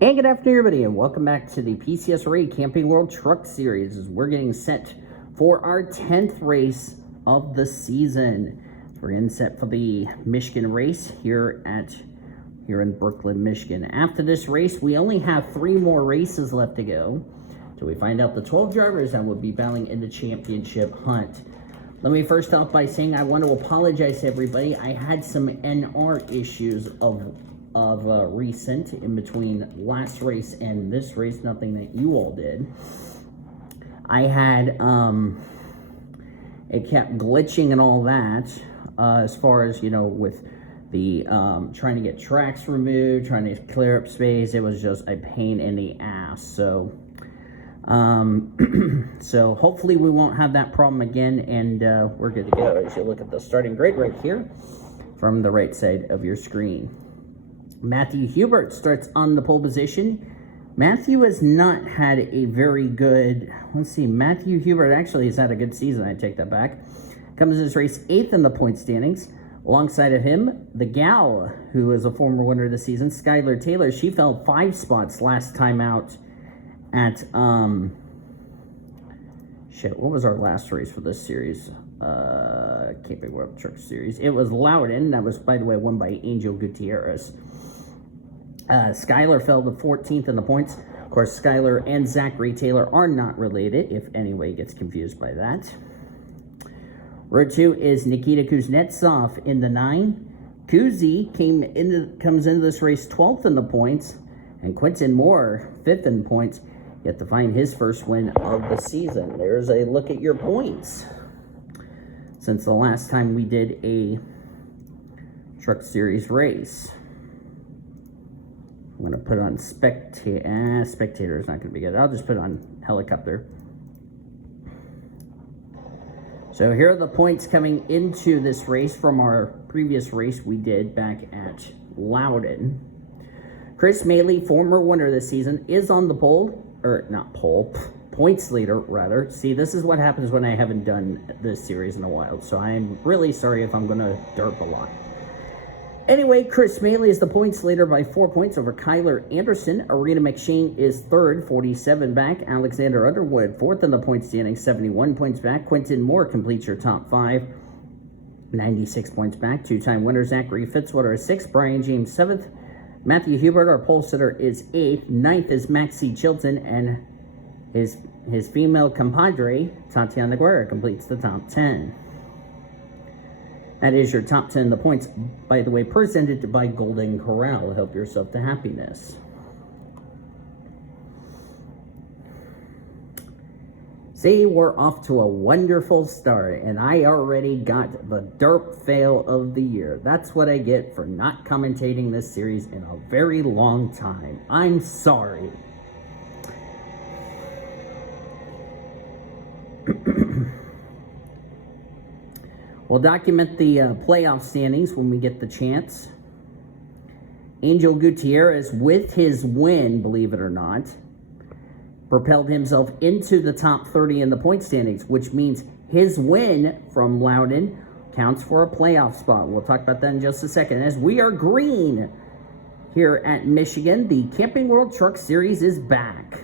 And good afternoon, everybody, and welcome back to the PCSRA Camping World Truck Series as we're getting set for our 10th race of the season. We're getting set for the Michigan race here in Brooklyn, Michigan. After this race, we only have 3 more races left to go till we find out the 12 drivers that will be battling in the championship hunt. Let me first off by saying I want to apologize to everybody. I had some NR issues of recent in between last race and this race, nothing that you all did. I had it kept glitching and all that as far as, you know, with the trying to get tracks removed, trying to clear up space. It was just a pain in the ass. So so hopefully we won't have that problem again, and we're good to go. As you look at the starting grid right here from the right side of your screen. Matthew Hubert starts on the pole position. Matthew has not had a very good, let's see, Matthew Hubert actually has had a good season, I take that back. Comes this race 8th in the point standings. Alongside of him, the gal, who is a former winner of the season, Skylar Taylor. She fell 5 spots last time out at, what was our last race for this series? Camping World Truck Series. It was Loudon. That was, by the way, won by Angel Gutierrez. Skylar fell to 14th in the points. Of course, Skylar and Zachary Taylor are not related, if anybody gets confused by that. Row 2 is Nikita Kuznetsov in the 9. Kuzi comes into this race 12th in the points, and Quentin Moore 5th in points, yet to find his first win of the season. There's a look at your points since the last time we did a Truck Series race. I'm going to put on spectator is not going to be good. I'll just put on helicopter. So here are the points coming into this race from our previous race we did back at Loudon. Chris Maley, former winner this season, is on the points leader, rather. See, this is what happens when I haven't done this series in a while, so I'm really sorry if I'm going to derp a lot. Anyway, Chris Maley is the points leader by 4 points over Kyler Anderson. Arena McShane is 3rd, 47 back. Alexander Underwood, 4th in the points standing, 71 points back. Quentin Moore completes your top 5, 96 points back. 2-time winner Zachary Fitzwater is 6th. Brian James 7th. Matthew Hubert, our pole sitter, is 8th. 9th is Maxie Chilton, and his female compadre, Tatiana Guerra, completes the top 10. That is your top 10 in the points, by the way, presented by Golden Corral. Help yourself to happiness. See, we're off to a wonderful start, and I already got the derp fail of the year. That's what I get for not commentating this series in a very long time. I'm sorry. We'll document the playoff standings when we get the chance. Angel Gutierrez, with his win, believe it or not, propelled himself into the top 30 in the point standings, which means his win from Loudon counts for a playoff spot. We'll talk about that in just a second. As we are green here at Michigan, the Camping World Truck Series is back.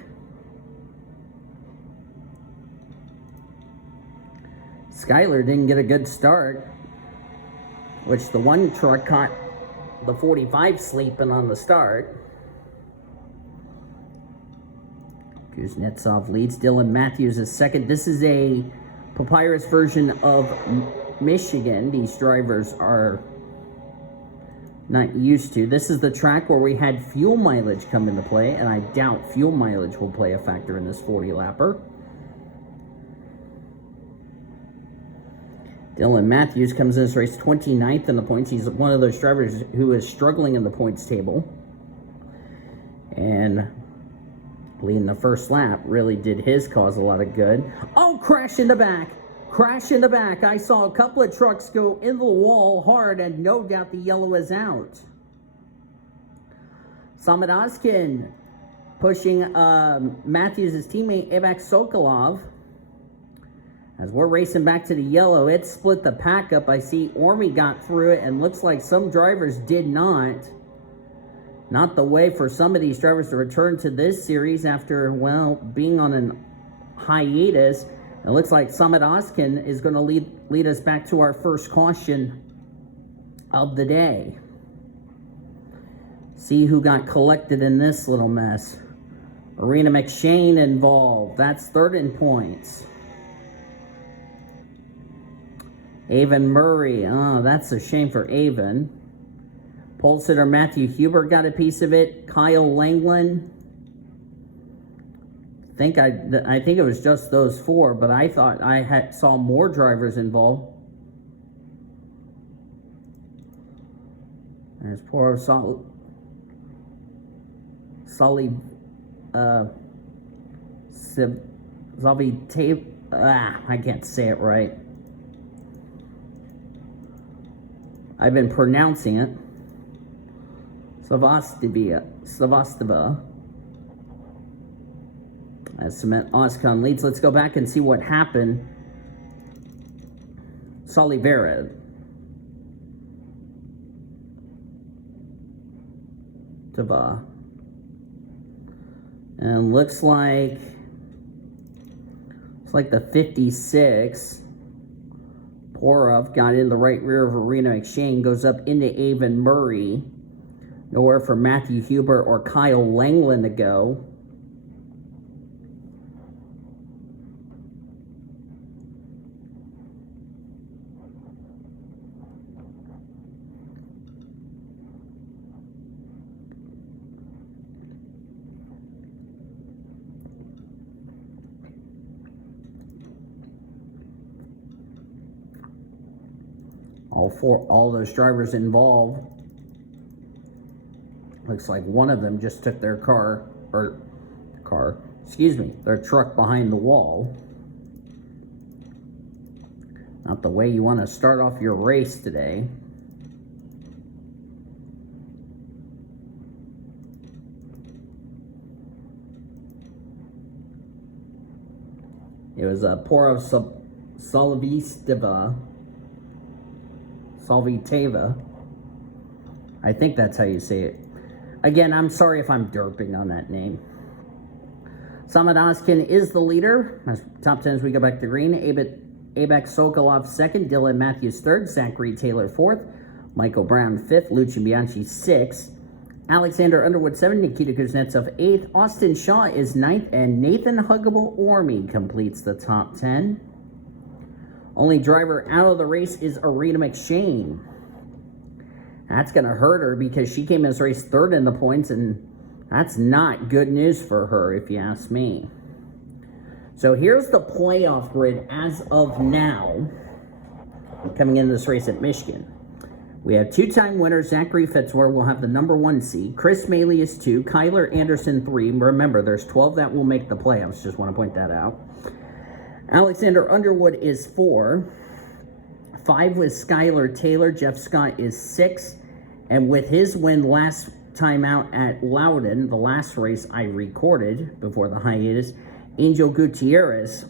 Skylar didn't get a good start, which the one truck caught the 45 sleeping on the start. Kuznetsov leads. Dylan Matthews is 2nd. This is a Papyrus version of Michigan. These drivers are not used to. This is the track where we had fuel mileage come into play, and I doubt fuel mileage will play a factor in this 40-lapper. Dylan Matthews comes in this race 29th in the points. He's one of those drivers who is struggling in the points table. And leading the first lap really did his cause a lot of good. Oh, crash in the back. Crash in the back. I saw a couple of trucks go in the wall hard, and no doubt the yellow is out. Samad Oskin pushing Matthews' teammate Evak Sokolov. As we're racing back to the yellow, it split the pack up. I see Ormy got through it, and looks like some drivers did not. Not the way for some of these drivers to return to this series after, well, being on an hiatus. It looks like Samad Oskin is going to lead us back to our first caution of the day. See who got collected in this little mess. Arena McShane involved. That's third in points. Avon Murray. Oh, that's a shame for Avon. Pole sitter Matthew Hubert got a piece of it. Kyle Langland. I think it was just those four, but I thought I saw more drivers involved. There's poor Sully I can't say it right. I've been pronouncing it. Savastava. As Cement Oscon leads. Let's go back and see what happened. Solivera. Tava. And looks like the 56. Porov got in the right rear of Arena McShane, goes up into Avon Murray. Nowhere for Matthew Hubert or Kyle Langland to go. All those drivers involved. Looks like one of them just took their their truck behind the wall. Not the way you want to start off your race today. It was a Porov Salviteva. I think that's how you say it. Again, I'm sorry if I'm derping on that name. Samad Oskin is the leader. Top 10 as we go back to green. Abek Sokolov second. Dylan Matthews third. Zachary Taylor fourth. Michael Brown fifth. Lucian Bianchi sixth. Alexander Underwood seventh. Nikita Kuznetsov eighth. Austin Shaw is ninth. And Nathan Huggable Orme completes the top 10. Only driver out of the race is Arena McShane. That's going to hurt her because she came in this race third in the points, and that's not good news for her, if you ask me. So here's the playoff grid as of now, coming into this race at Michigan. We have two-time winner Zachary Fitzwater will have the number 1 seed. Chris Maley is 2. Kyler Anderson 3. Remember, there's 12 that will make the playoffs. Just want to point that out. Alexander Underwood is 4. 5 with Skylar Taylor. Jeff Scott is 6. And with his win last time out at Loudon, the last race I recorded before the hiatus, Angel Gutierrez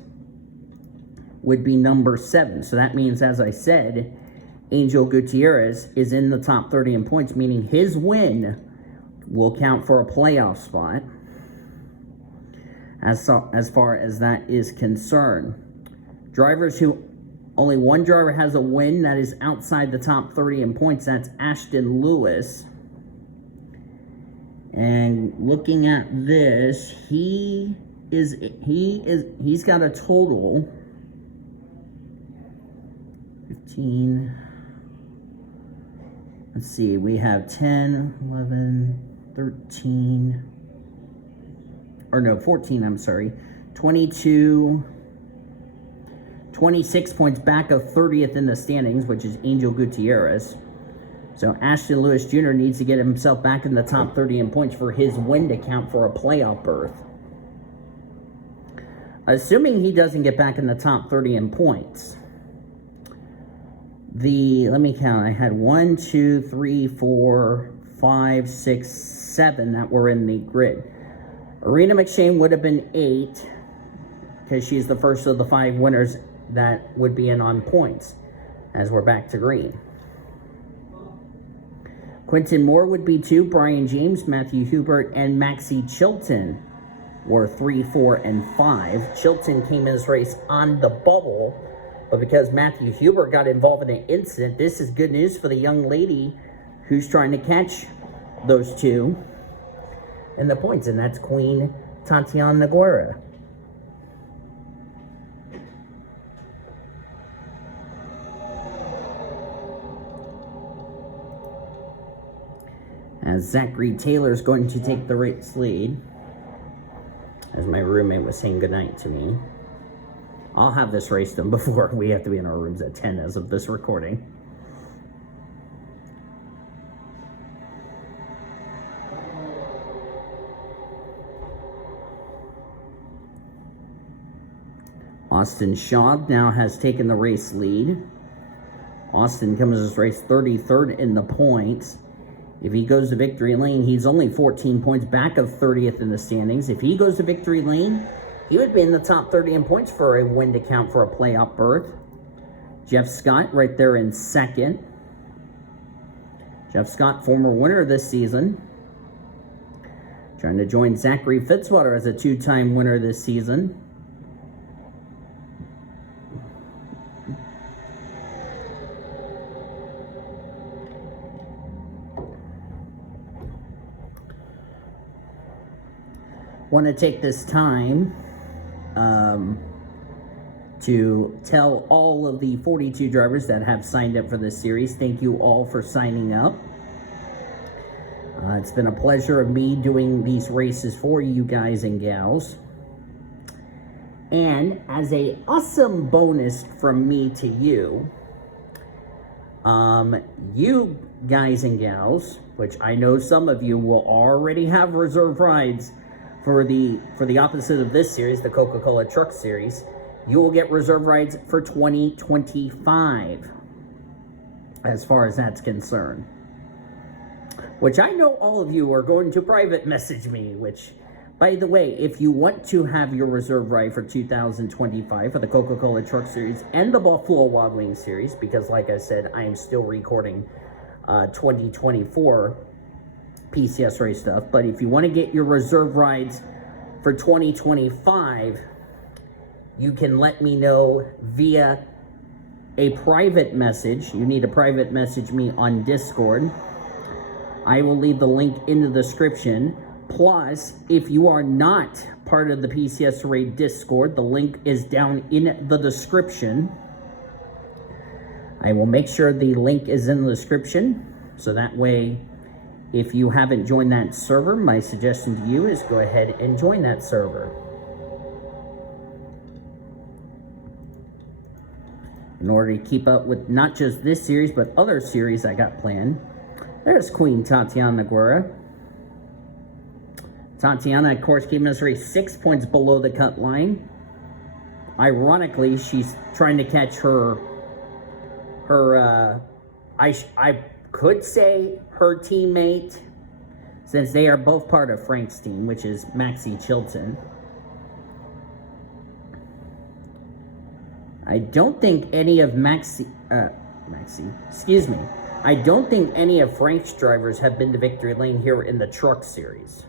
would be number 7. So that means, as I said, Angel Gutierrez is in the top 30 in points, meaning his win will count for a playoff spot as far as that is concerned. Drivers who only one driver has a win that is outside the top 30 in points. That's Ashton Lewis. And looking at this, he's got a total 15. Let's see, we have 10, 11, 13, or no, 14, I'm sorry, 22, 26 points back of 30th in the standings, which is Angel Gutierrez. So Ashton Lewis Jr. needs to get himself back in the top 30 in points for his win to count for a playoff berth. Assuming he doesn't get back in the top 30 in points. Let me count. I had 1, 2, 3, 4, 5, 6, 7 that were in the grid. Arena McShane would have been 8 because she's the first of the 5 winners that would be in on points as we're back to green. Quentin Moore would be 2. Brian James, Matthew Hubert, and Maxie Chilton were 3, 4, and 5. Chilton came in this race on the bubble, but because Matthew Hubert got involved in an incident, this is good news for the young lady who's trying to catch those two in the points, and that's Queen Tatiana Guerra. As Zachary Taylor's going to take the race lead, as my roommate was saying goodnight to me. I'll have this race done before we have to be in our rooms at 10 as of this recording. Austin Shaw now has taken the race lead. Austin comes to this race 33rd in the points. If he goes to victory lane, he's only 14 points back of 30th in the standings. If he goes to victory lane, he would be in the top 30 in points for a win to count for a playoff berth. Jeff Scott right there in second. Jeff Scott, former winner this season. Trying to join Zachary Fitzwater as a 2-time winner this season. Want to take this time to tell all of the 42 drivers that have signed up for this series, thank you all for signing up. It's been a pleasure of me doing these races for you guys and gals. And as a awesome bonus from me to you, you guys and gals, which I know some of you will already have reserve rides for the opposite of this series, the Coca-Cola Truck Series, you will get reserve rides for 2025, as far as that's concerned. Which I know all of you are going to private message me, which, by the way, if you want to have your reserve ride for 2025 for the Coca-Cola Truck Series and the Buffalo Wild Wings Series, because like I said, I am still recording 2024 PCSRA stuff, but if you want to get your reserve rides for 2025, you can let me know via a private message. You need to private message me on Discord. I will leave the link in the description. Plus, if you are not part of the PCSRA Discord, the link is down in the description. I will make sure the link is in the description, so that way, if you haven't joined that server, my suggestion to you is go ahead and join that server. In order to keep up with not just this series, but other series I got planned. There's Queen Tatiana Guerra. Tatiana, of course, came in this race 6 points below the cut line. Ironically, she's trying to catch I could say her teammate, since they are both part of Frank's team, which is Maxie Chilton. I don't think any of I don't think any of Frank's drivers have been to victory lane here in the truck series.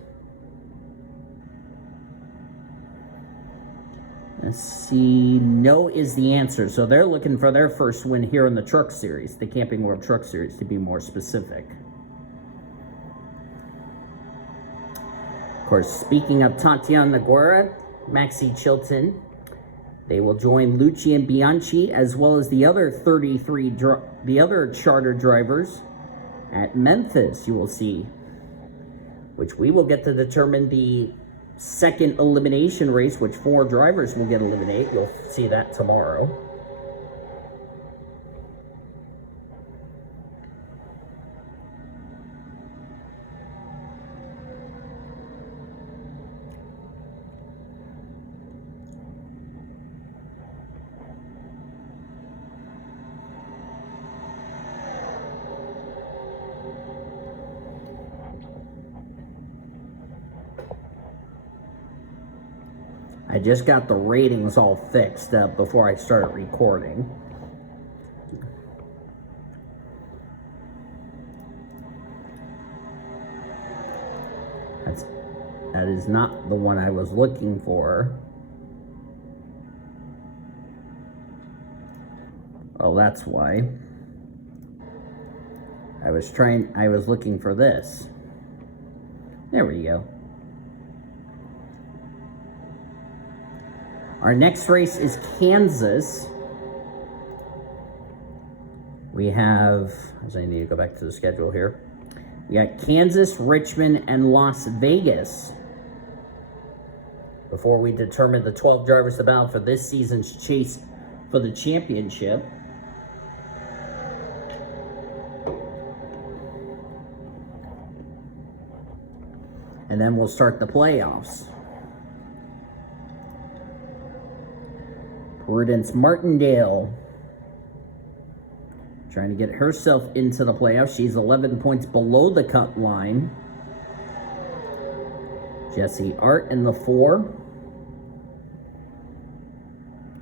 Let's see, no is the answer. So they're looking for their first win here in the truck series, the Camping World Truck Series to be more specific. Of course, speaking of Tatiana Guerra, Maxie Chilton, they will join Lucian Bianchi as well as the other 33, the other charter drivers at Memphis, you will see, which we will get to determine the second elimination race, which 4 drivers will get eliminated. You'll see that tomorrow. I just got the ratings all fixed up before I started That is not the one I was looking for. Oh, that's why. I was looking for this. There we go. Our next race is Kansas. We have, I need to go back to the schedule here. We got Kansas, Richmond, and Las Vegas before we determine the 12 drivers to battle for this season's chase for the championship. And then we'll start the playoffs. Prudence Martindale trying to get herself into the playoffs. She's 11 points below the cut line. Jesse Art in the 4.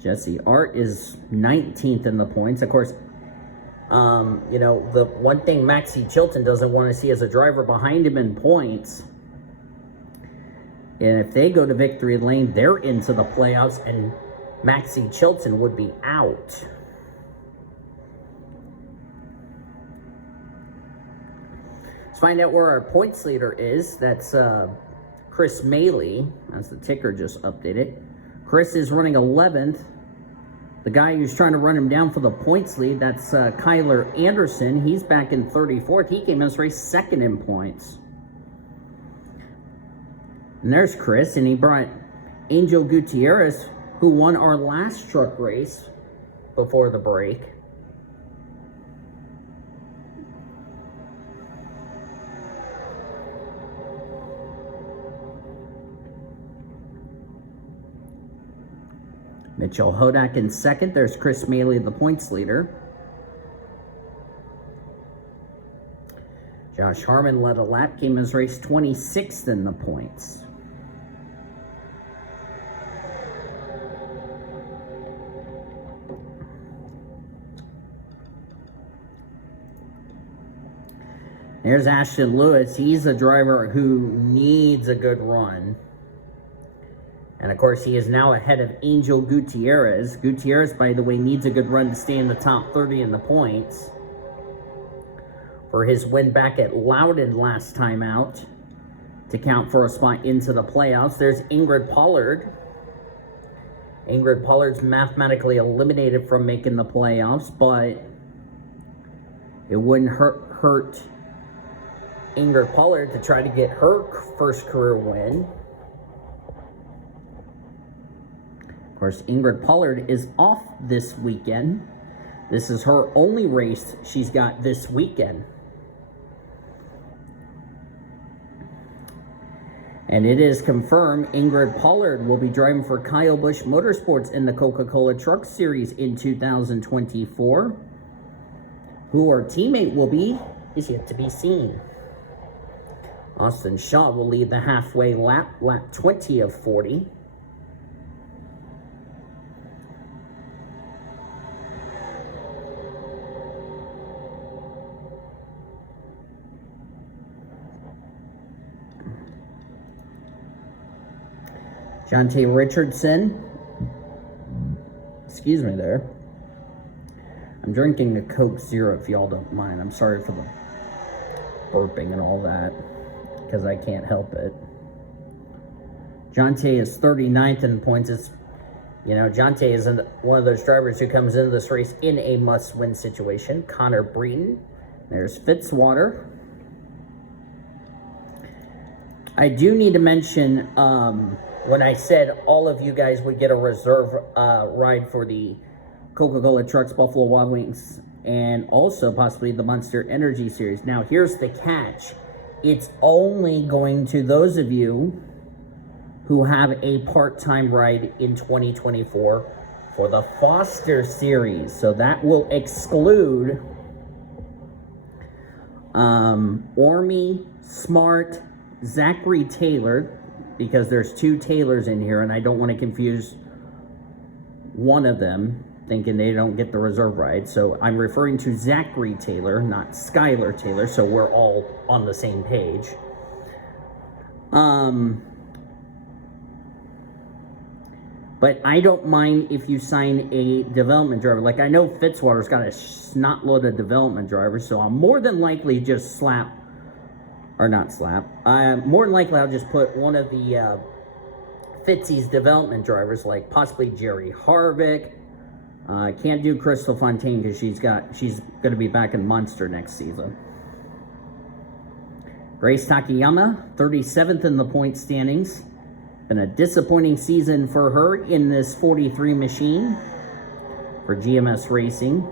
Jesse Art is 19th in the points. Of course, the one thing Maxie Chilton doesn't want to see is a driver behind him in points. And if they go to victory lane, they're into the playoffs, and Maxie Chilton would be out. Let's find out where our points leader is. That's Chris Maley, as the ticker just updated. Chris is running 11th. The guy who's trying to run him down for the points lead, that's Kyler Anderson. He's back in 34th. He came in this race second in points. And there's Chris, and he brought Angel Gutierrez, who won our last truck race before the break. Mitchell Hodak in second. There's Chris Maley, the points leader. Josh Harmon led a lap, came in his race 26th in the points. There's Ashton Lewis. He's a driver who needs a good run. And, of course, he is now ahead of Angel Gutierrez. Gutierrez, by the way, needs a good run to stay in the top 30 in the points for his win back at Loudon last time out to count for a spot into the playoffs. There's Ingrid Pollard. Ingrid Pollard's mathematically eliminated from making the playoffs, but it wouldn't hurt Ingrid Pollard to try to get her first career win. Of course, Ingrid Pollard is off this weekend. This is her only race she's got this weekend. And it is confirmed Ingrid Pollard will be driving for Kyle Busch Motorsports in the Coca-Cola Truck Series in 2024. Who her teammate will be is yet to be seen. Austin Shaw will lead the halfway lap 20 of 40. Jonte Richardson. Excuse me there. I'm drinking a Coke Zero if y'all don't mind. I'm sorry for the burping and all that, because I can't help it. Jonte is 39th in points. Jonte is one of those drivers who comes into this race in a must-win situation. Connor Breton. There's Fitzwater. I do need to mention, when I said all of you guys would get a reserve ride for the Coca-Cola Trucks Buffalo Wild Wings and also possibly the Monster Energy Series. Now, here's the catch. It's only going to those of you who have a part-time ride in 2024 for the Foster Series. So that will exclude Ormy, Smart, Zachary Taylor, because there's two Taylors in here, and I don't want to confuse one of them, thinking they don't get the reserve ride. So I'm referring to Zachary Taylor, not Skylar Taylor, so we're all on the same page. But I don't mind if you sign a development driver. Like, I know Fitzwater's got a snot load of development drivers, so I'll more than likely just slap, or not slap, more than likely I'll just put one of the Fitzy's development drivers, like possibly Jerry Harvick. Can't do Crystal Fontaine because she's going to be back in Munster next season. Grace Takayama, 37th in the point standings. Been a disappointing season for her in this 43 machine for GMS Racing.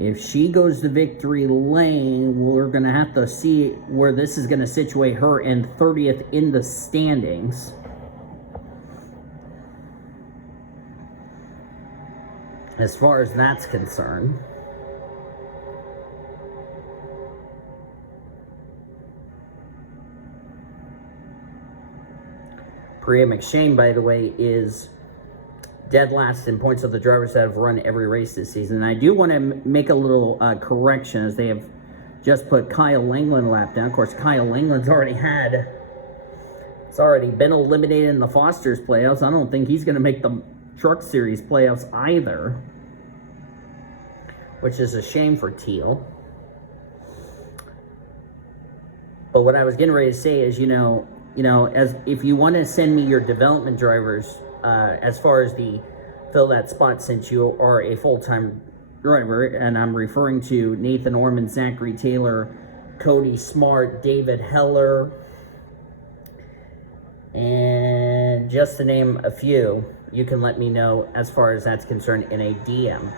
If she goes to victory lane, we're going to have to see where this is going to situate her in 30th in the standings. As far as that's concerned. Priya McShane, by the way, is dead last in points of the drivers that have run every race this season. And I do want to make a little correction, as they have just put Kyle Langland lap down. Of course, Kyle Langland's already been eliminated in the Foster's playoffs. I don't think he's going to make the Truck Series playoffs either, which is a shame for Teal. But what I was getting ready to say is, as if you want to send me your development drivers, as far as the fill that spot, since you are a full-time driver, and I'm referring to Nathan Orman, Zachary Taylor, Cody Smart, David Heller, and just to name a few, you can let me know as far as that's concerned in a DM.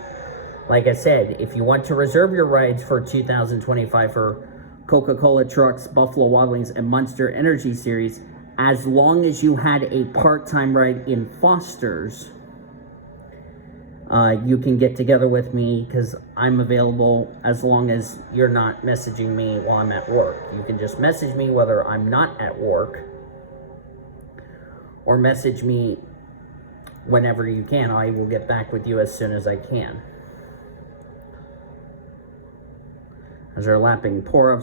Like I said, if you want to reserve your rides for 2025 for Coca-Cola Trucks, Buffalo Wild Wings, and Munster Energy Series, as long as you had a part-time ride in Foster's, you can get together with me, because I'm available as long as you're not messaging me while I'm at work. You can just message me whether I'm not at work, or message me whenever you can. I will get back with you as soon as I can. As they're lapping Porov,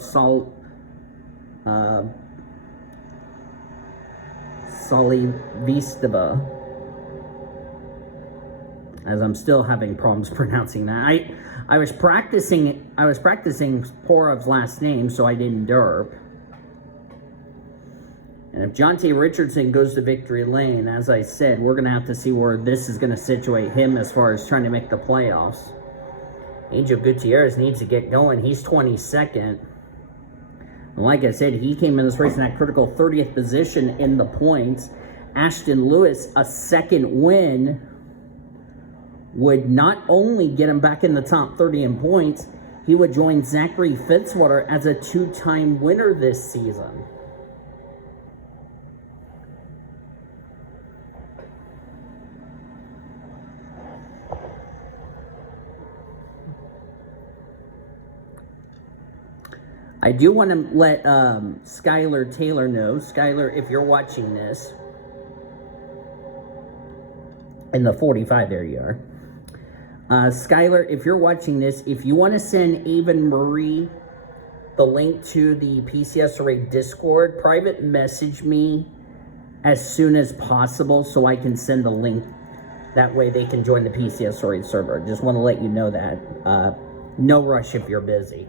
Solivistava. As I'm still having problems pronouncing that. I was practicing Porov's last name, so I didn't derp. And if Jonte Richardson goes to victory lane, as I said, we're going to have to see where this is going to situate him as far as trying to make the playoffs. Angel Gutierrez needs to get going. He's 22nd. And like I said, he came in this race in that critical 30th position in the points. Ashton Lewis, a second win, would not only get him back in the top 30 in points, he would join Zachary Fitzwater as a two-time winner this season. I do want to let Skylar Taylor know. Skylar, if you're watching this, in the 45, there you are. Skylar, if you're watching this, if you want to send Avon Marie the link to the PCSRA Discord, private message me as soon as possible so I can send the link. That way they can join the PCSRA server. Just want to let you know that. No rush if you're busy.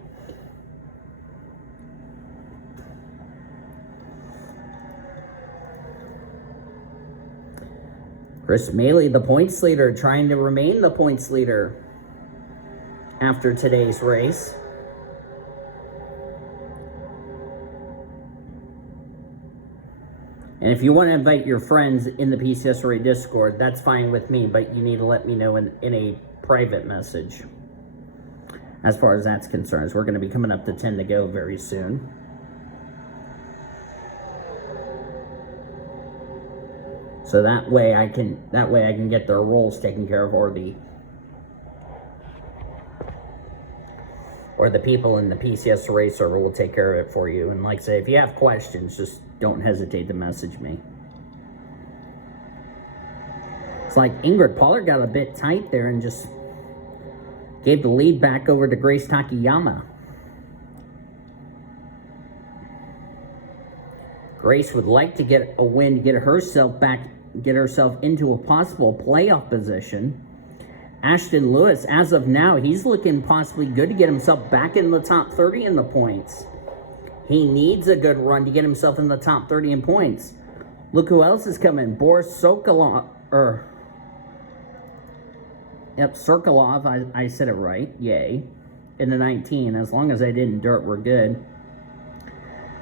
Chris Maley, the points leader, trying to remain the points leader after today's race. And if you want to invite your friends in the PCSRA Discord, that's fine with me, but you need to let me know in a private message as far as that's concerned. As we're going to be coming up to 10 to go very soon. So that way I can get their roles taken care of, or the people in the PCSRA server will take care of it for you. And like I say, if you have questions, just don't hesitate to message me. It's like Ingrid Pollard got a bit tight there and just gave the lead back over to Grace Takayama. Grace would like to get a win to get herself into a possible playoff position. Ashton Lewis, as of now, he's looking possibly good to get himself back in the top 30 in the points. He needs a good run to get himself in the top 30 in points. Look who else is coming. Boris Sokolov, Sokolov, I said it right, yay. In the 19, as long as I didn't dirt, we're good.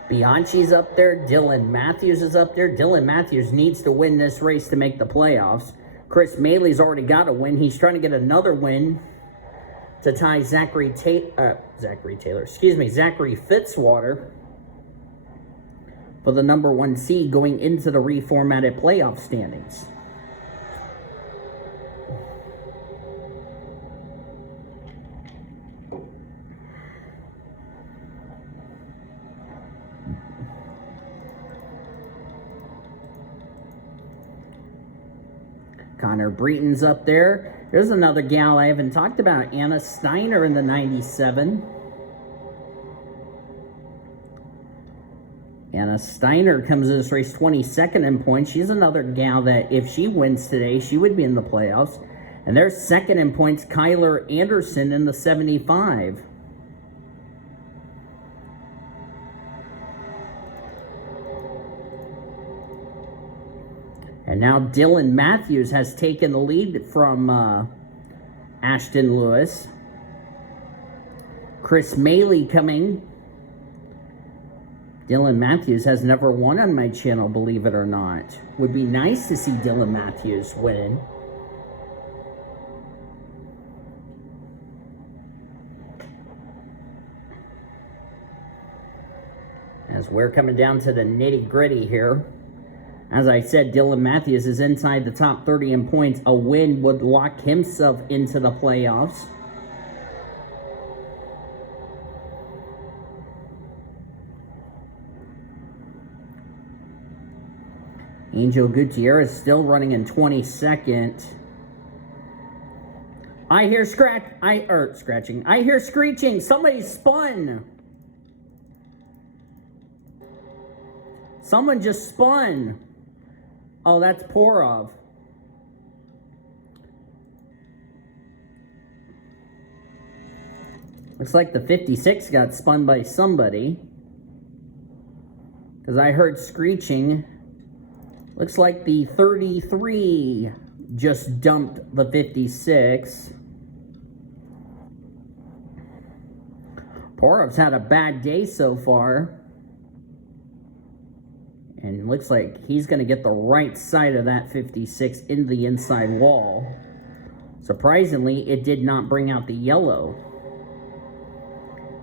Bianchi's up there. Dylan Matthews is up there. Dylan Matthews needs to win this race to make the playoffs. Chris Maley's already got a win. He's trying to get another win to tie Zachary Fitzwater for the number 1 seed going into the reformatted playoff standings. Connor Breton's up there. There's another gal I haven't talked about, Anna Steiner in the 97. Anna Steiner comes to this race 22nd in points. She's another gal that if she wins today, she would be in the playoffs. And there's second in points, Kyler Anderson in the 75. And now Dylan Matthews has taken the lead from Ashton Lewis. Chris Maley coming. Dylan Matthews has never won on my channel, believe it or not. Would be nice to see Dylan Matthews win. As we're coming down to the nitty-gritty here. As I said, Dylan Matthews is inside the top 30 in points. A win would lock himself into the playoffs. Angel Gutierrez still running in 22nd. I hear scratching. I hear screeching. Somebody spun. Someone just spun. Oh, that's Porov. Looks like the 56 got spun by somebody. Because I heard screeching. Looks like the 33 just dumped the 56. Porov's had a bad day so far. And looks like he's going to get the right side of that 56 in the inside wall. Surprisingly, it did not bring out the yellow.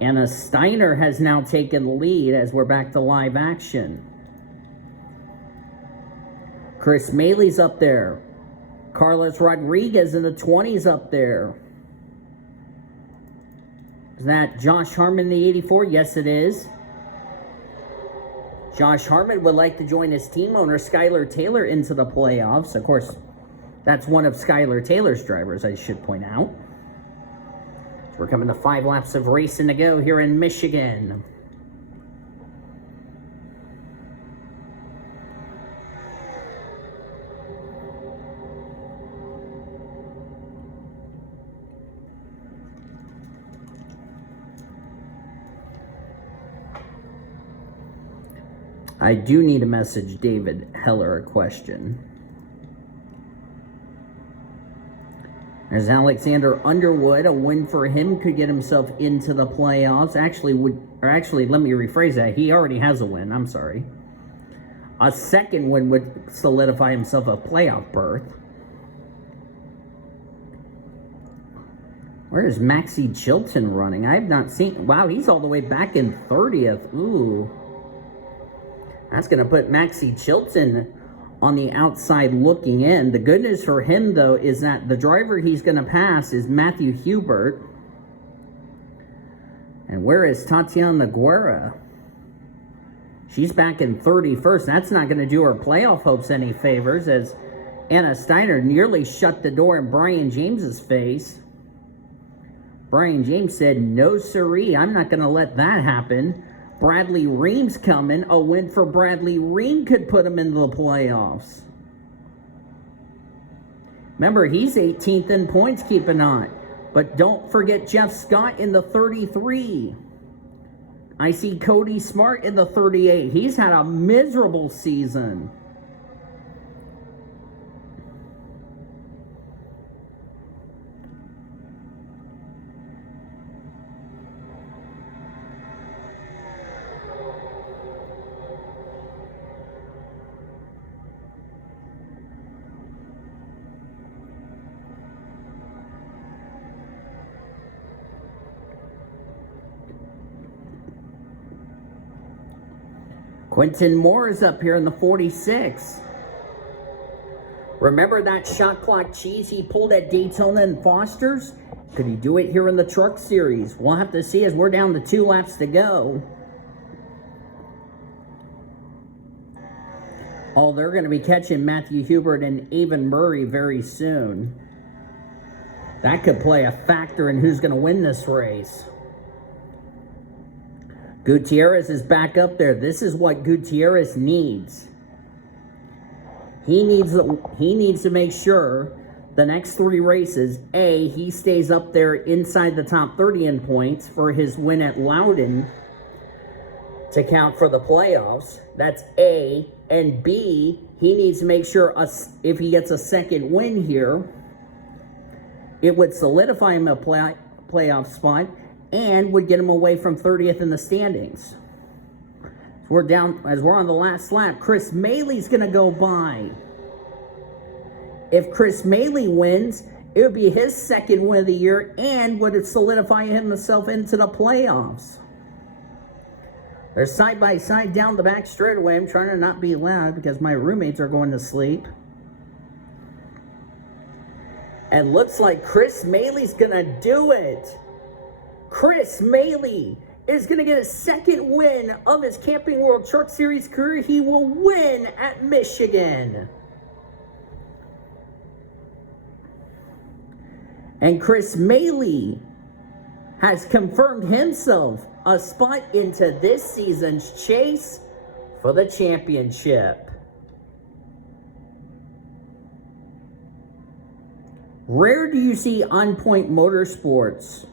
Anna Steiner has now taken the lead as we're back to live action. Chris Maley's up there. Carlos Rodriguez in the 20s up there. Is that Josh Harmon in the 84? Yes, it is. Josh Harmon would like to join his team owner, Skylar Taylor, into the playoffs. Of course, that's one of Skylar Taylor's drivers, I should point out. So we're coming to 5 laps of racing to go here in Michigan. I do need to message David Heller a question. There's Alexander Underwood. A win for him could get himself into the playoffs. Actually, let me rephrase that. He already has a win. I'm sorry. A second win would solidify himself a playoff berth. Where is Maxie Chilton running? I have not seen... Wow, he's all the way back in 30th. Ooh. That's going to put Maxie Chilton on the outside looking in. The good news for him, though, is that the driver he's going to pass is Matthew Hubert. And where is Tatiana Guerra? She's back in 31st. That's not going to do her playoff hopes any favors, as Anna Steiner nearly shut the door in Brian James's face. Brian James said, "No siree, I'm not going to let that happen." Bradley Ream's coming. A win for Bradley Ream could put him into the playoffs. Remember, he's 18th in points, keep an eye. But don't forget Jeff Scott in the 33. I see Cody Smart in the 38. He's had a miserable season. Quentin Moore is up here in the 46. Remember that shot clock cheese he pulled at Daytona and Foster's? Could he do it here in the Truck Series? We'll have to see as we're down to 2 laps to go. Oh, they're going to be catching Matthew Hubert and Avon Murray very soon. That could play a factor in who's going to win this race. Gutierrez is back up there. This is what Gutierrez needs. He needs to make sure the next 3 races, A, he stays up there inside the top 30 in points for his win at Loudon to count for the playoffs. That's A. And B, he needs to make sure if he gets a second win here, it would solidify him a playoff spot and would get him away from 30th in the standings. As we're on the last lap, Chris Maley's going to go by. If Chris Maley wins, it would be his second win of the year and would solidify himself into the playoffs. They're side by side down the back straightaway. I'm trying to not be loud because my roommates are going to sleep. And looks like Chris Maley's going to do it. Chris Maley is going to get his second win of his Camping World Truck Series career. He will win at Michigan. And Chris Maley has confirmed himself a spot into this season's chase for the championship. Rare do you see On Point Motorsports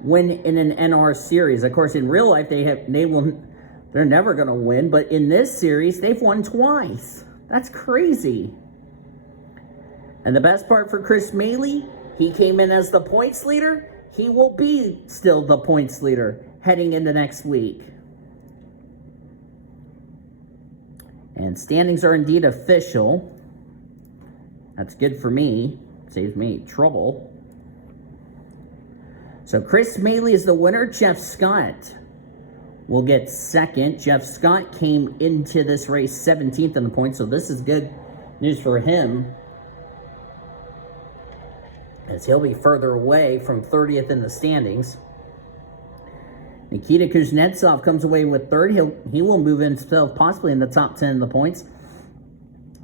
win in an NR series. Of course, in real life, they're never going to win, but in this series, they've won twice. That's crazy. And the best part for Chris Maley, he came in as the points leader. He will be still the points leader heading into next week. And standings are indeed official. That's good for me. Saves me trouble. So Chris Maley is the winner. Jeff Scott will get second. Jeff Scott came into this race 17th in the points, so this is good news for him, as he'll be further away from 30th in the standings. Nikita Kuznetsov comes away with third. He will move himself possibly in the top 10 in the points.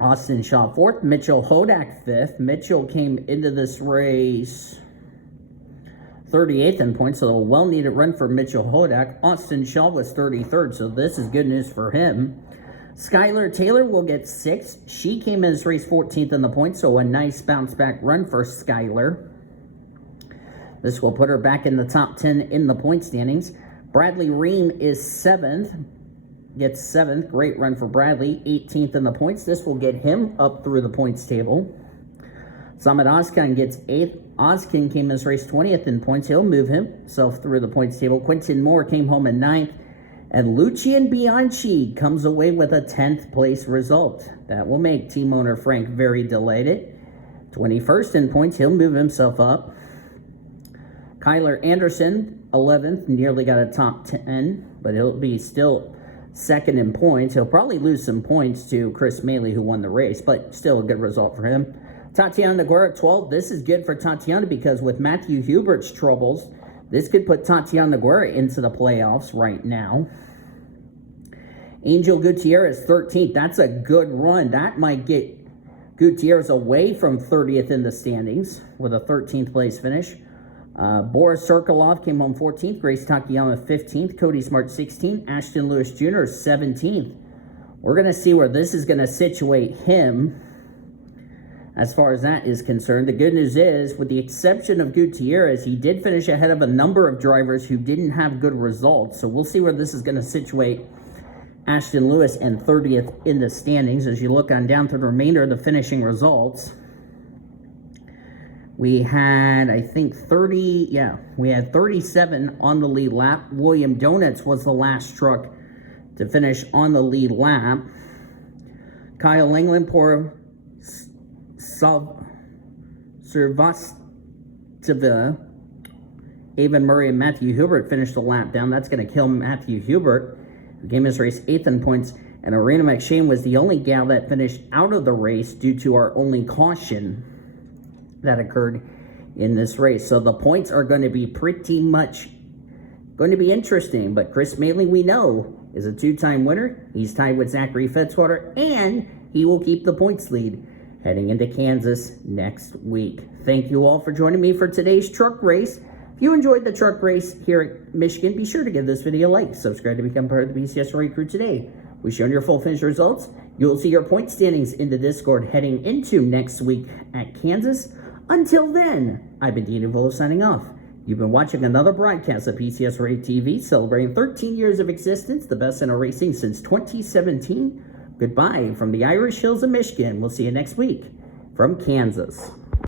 Austin Shaw fourth. Mitchell Hodak fifth. Mitchell came into this race 38th in points, so a well-needed run for Mitchell Hodak. Austin Shaw was 33rd, so this is good news for him. Skylar Taylor will get 6th. She came in this race 14th in the points, so a nice bounce-back run for Skylar. This will put her back in the top 10 in the point standings. Bradley Ream is 7th. Gets 7th. Great run for Bradley. 18th in the points. This will get him up through the points table. Samad Ozkan gets 8th. Ozkan came in this race 20th in points. He'll move himself through the points table. Quentin Moore came home in 9th. And Lucian Bianchi comes away with a 10th place result. That will make team owner Frank very delighted. 21st in points. He'll move himself up. Kyler Anderson, 11th. Nearly got a top 10. But he'll be still second in points. He'll probably lose some points to Chris Maley, who won the race. But still a good result for him. Tatiana Neguera, 12th. This is good for Tatiana because with Matthew Hubert's troubles, this could put Tatiana Neguera into the playoffs right now. Angel Gutierrez, 13th. That's a good run. That might get Gutierrez away from 30th in the standings with a 13th place finish. Boris Sokolov came home 14th, Grace Takayama 15th, Cody Smart 16th, Ashton Lewis Jr. 17th. We're going to see where this is going to situate him as far as that is concerned. The good news is, with the exception of Gutierrez, he did finish ahead of a number of drivers who didn't have good results. So we'll see where this is going to situate Ashton Lewis and 30th in the standings. As you look on down through the remainder of the finishing results, we had, I think, we had 37 on the lead lap. William Donuts was the last truck to finish on the lead lap. Kyle England, poor Servasteva, Avon Murray, and Matthew Hubert finished the lap down. That's going to kill Matthew Hubert, who came his race 8th in points. And Arena McShane was the only gal that finished out of the race due to our only caution that occurred in this race. So the points are going to be pretty much going to be interesting. But Chris Maley, we know, is a 2-time winner. He's tied with Zachary Fitzwater, and he will keep the points lead heading into Kansas next week. Thank you all for joining me for today's truck race. If you enjoyed the truck race here at Michigan, be sure to give this video a like. Subscribe to become part of the PCSRA crew today. We've shown your full finish results. You'll see your point standings in the Discord heading into next week at Kansas. Until then, I've been Dean Volo signing off. You've been watching another broadcast of PCSRA TV, celebrating 13 years of existence, the best in our racing since 2017. Goodbye from the Irish Hills of Michigan. We'll see you next week from Kansas.